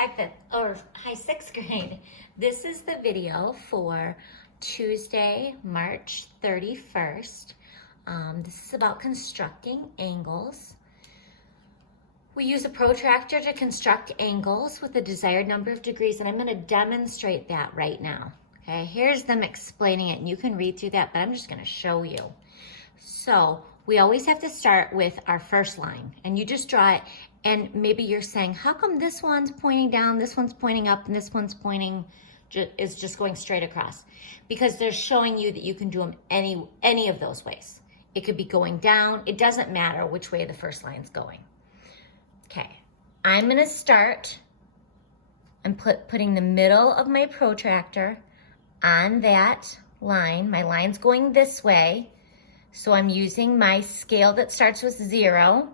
Hi fifth or hi sixth grade. This is the video for Tuesday, March 31st. This is about constructing angles. We use a protractor to construct angles with the desired number of degrees, and I'm going to demonstrate that right now. Okay, here's them explaining it, and you can read through that, but I'm just going to show you. So we always have to start with our first line, and you just draw it, and maybe you're saying, how come this one's pointing down, this one's pointing up, and this one's pointing, is just going straight across? Because they're showing you that you can do them any of those ways. It could be going down. It doesn't matter which way the first line's going. Okay, I'm gonna start, I'm putting the middle of my protractor on that line. My line's going this way. So I'm using my scale that starts with 0,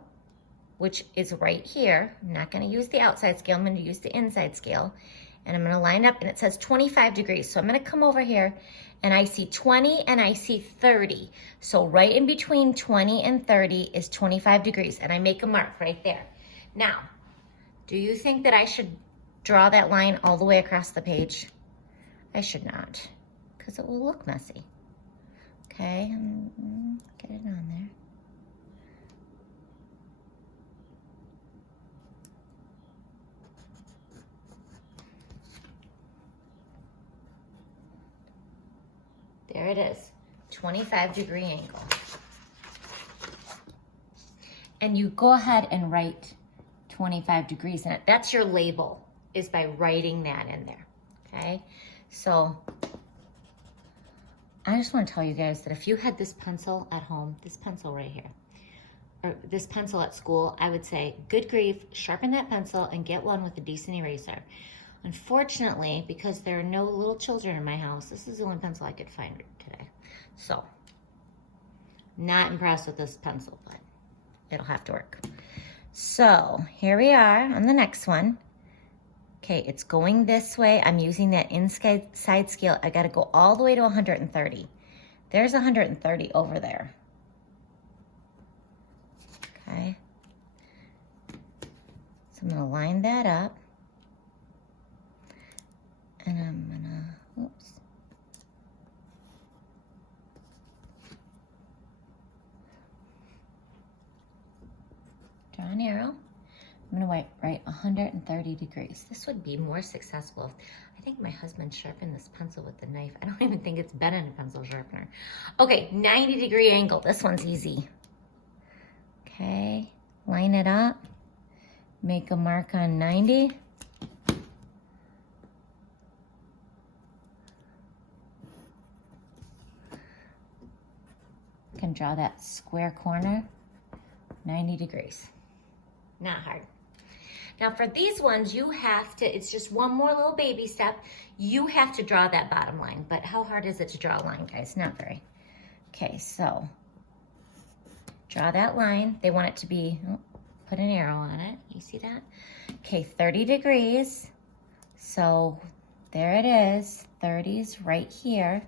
which is right here. I'm not gonna use the outside scale, I'm gonna use the inside scale. And I'm gonna line up, and it says 25 degrees. So I'm gonna come over here, and I see 20 and I see 30. So right in between 20 and 30 is 25 degrees, and I make a mark right there. Now, do you think that I should draw that line all the way across the page? I should not, because it will look messy. Okay, get it on there. There it is, 25-degree angle. And you go ahead and write 25 degrees in it. That's your label, is by writing that in there, okay? So I just want to tell you guys that if you had this pencil at home, this pencil right here, or this pencil at school, I would say, good grief, sharpen that pencil and get one with a decent eraser. Unfortunately, because there are no little children in my house, this is the only pencil I could find today. So, not impressed with this pencil, but it'll have to work. So, here we are on the next one. Okay, it's going this way. I'm using that inside scale. I gotta go all the way to 130. There's 130 over there. Okay. So I'm gonna line that up. And I'm gonna, oops. Draw an arrow. I'm gonna write 130 degrees. This would be more successful if, I think my husband sharpened this pencil with the knife. I don't even think it's been in a pencil sharpener. Okay, 90-degree angle. This one's easy. Okay, line it up. Make a mark on 90. Can draw that square corner, 90 degrees. Not hard. Now for these ones, you have to, it's just one more little baby step. You have to draw that bottom line, but how hard is it to draw a line, guys? Not very. Okay, so draw that line. They want it to be, oh, put an arrow on it. You see that? Okay, 30 degrees. So there it is. 30's right here.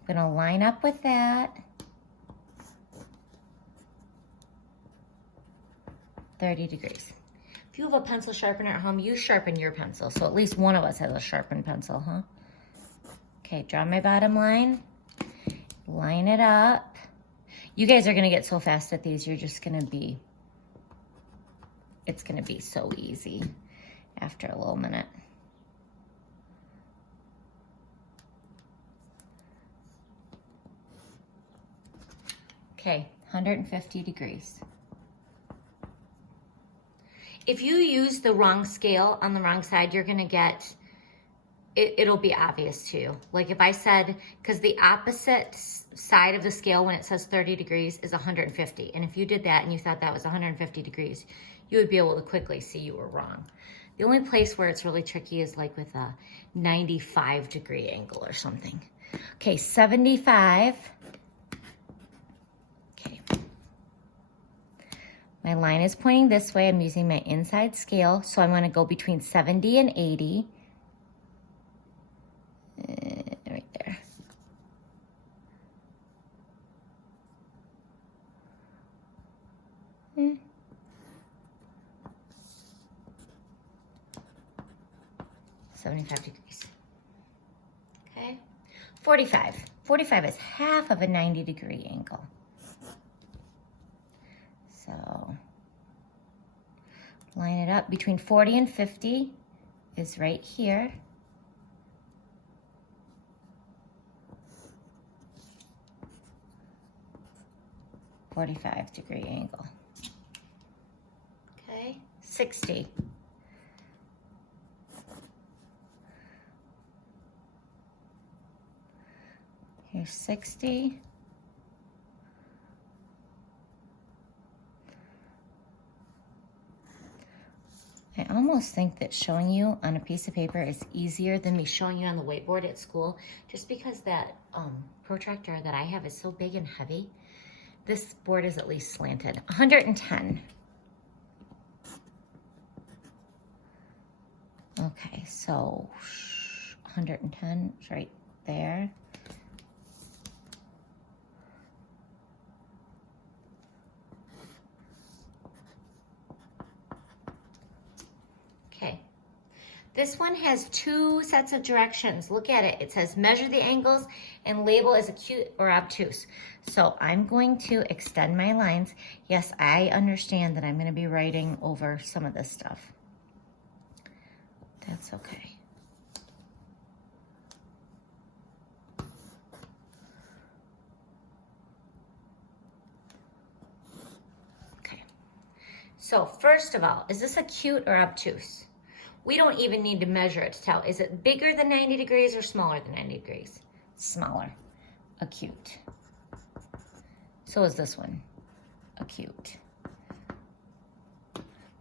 I'm gonna line up with that. 30 degrees. If you have a pencil sharpener at home, you sharpen your pencil. So at least one of us has a sharpened pencil, huh? Okay, draw my bottom line. Line it up. You guys are gonna get so fast at these, you're just gonna be, it's gonna be so easy after a little minute. Okay, 150 degrees. If you use the wrong scale on the wrong side, you're gonna get, it'll be obvious to you. Like if I said, because the opposite side of the scale when it says 30 degrees is 150. And if you did that and you thought that was 150 degrees, you would be able to quickly see you were wrong. The only place where it's really tricky is like with a 95-degree angle or something. Okay, 75. Okay. My line is pointing this way. I'm using my inside scale, so I'm going to go between 70 and 80. Right there. 75 degrees. Okay, 45. 45 is half of a 90-degree angle. So line it up. Between 40 and 50 is right here. $45-degree angle. Okay, 60. Here's 60. I almost think that showing you on a piece of paper is easier than me showing you on the whiteboard at school, just because that protractor that I have is so big and heavy. This board is at least slanted. 110. Okay, so 110 is right there. Okay, this one has two sets of directions. Look at it. It says measure the angles and label as acute or obtuse. So I'm going to extend my lines. Yes, I understand that I'm going to be writing over some of this stuff. That's okay. Okay. So first of all, is this acute or obtuse? We don't even need to measure it to tell. Is it bigger than 90 degrees or smaller than 90 degrees? Smaller. Acute. So is this one. Acute.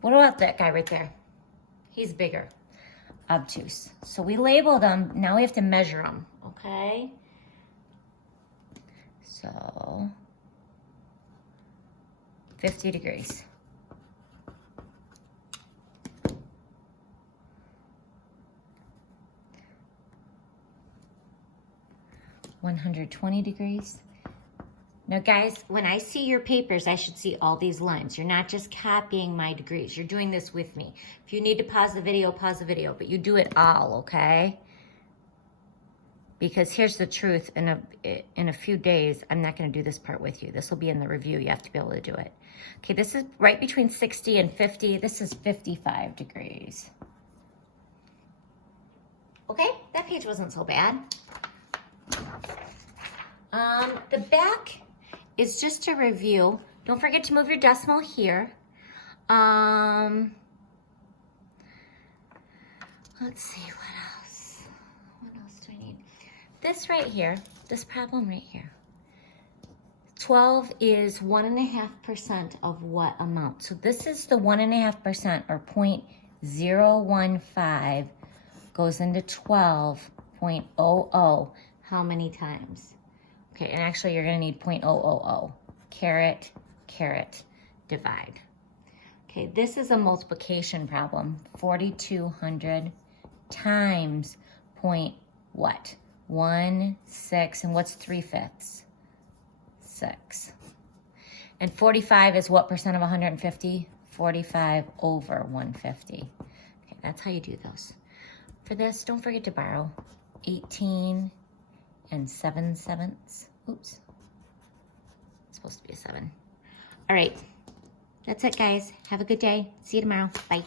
What about that guy right there? He's bigger. Obtuse. So we labeled them. Now we have to measure them. Okay? So 50 degrees. $120 degrees. Now guys, when I see your papers, I should see all these lines. You're not just copying my degrees. You're doing this with me. If you need to pause the video, but you do it all, okay? Because here's the truth, in a few days, I'm not gonna do this part with you. This will be in the review. You have to be able to do it. Okay, this is right between 60 and 50. This is 55 degrees. Okay, that page wasn't so bad. The back is just a review. Don't forget to move your decimal here. Let's see, what else? What else do I need? This right here, this problem right here. 12 is 1.5% of what amount? So this is the 1.5% or 0.015 goes into 12.00. How many times? Okay, and actually you're gonna need 0.000. Caret, caret, divide. Okay, this is a multiplication problem. 4,200 times point what? 1, 6, and what's 3/5? 6. And 45 is what percent of 150? 45 over 150. Okay, that's how you do those. For this, don't forget to borrow 18 7/7. Oops. It's supposed to be a 7. All right. That's it, guys. Have a good day. See you tomorrow. Bye.